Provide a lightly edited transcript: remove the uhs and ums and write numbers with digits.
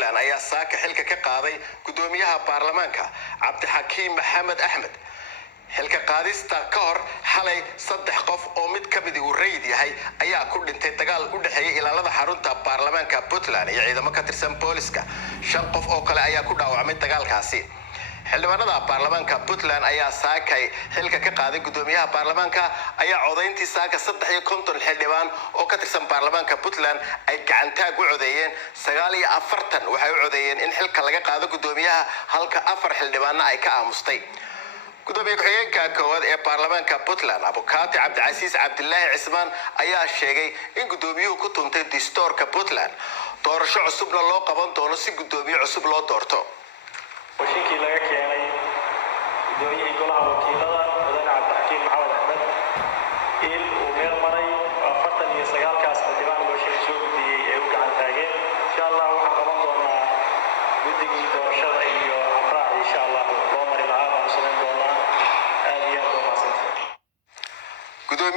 ayaa saaka xilka ka qaaday gudoomiyaha baarlamaanka Cabdixakiim Maxamed Axmed. xilka qaadista ka hor xalay 3 qof oo mid ka mid uu rayd yahay ayaa ku dhintay dagaal u dhaxeeyay ilaalada xarunta baarlamaanka Puntland iyo ciidamo ka tirsan booliska. 5 qof oo kale ayaa ku dhaawacmay dagaalkaasi. xildhibaanada baarlamaanka Puntland ayaa saakay xilka ka qaaday gudoomiyaha baarlamaanka ayaa codayntii saaka 53 xildhibaan oo ka tirsan baarlamaanka Puntland ay gacantaag u codeeyeen 49 waxay u codeeyeen in xilka laga qaado gudoomiyaha halka 4 xildhibaanna ay ka aamustay. gudoomiye ku-xigeenka koowaad ee baarlamaanka Puntland Abukaati Cabdicasiis Cabdilaahi Cismaan ayaa sheegay in gudoomiyuhu ku tuntay dastuurka Puntland doorasho cusubna loo qaban doono si gudoomiye cusub loo doorto. وشيكي لغا كياني gudoomiyaha golaha wakiilada mudane Cabdixakiim Maxamed Axmed il uu meel maray 49 kaas xildhibaan loo soo gudbiyay ee u gacan taageen insha Allah waxa qaban doonaa guddigii doorashada iyo afraad insha Allah loo mari lahaa oo sameyn doonaa aad iyo aad u mahadsantahay.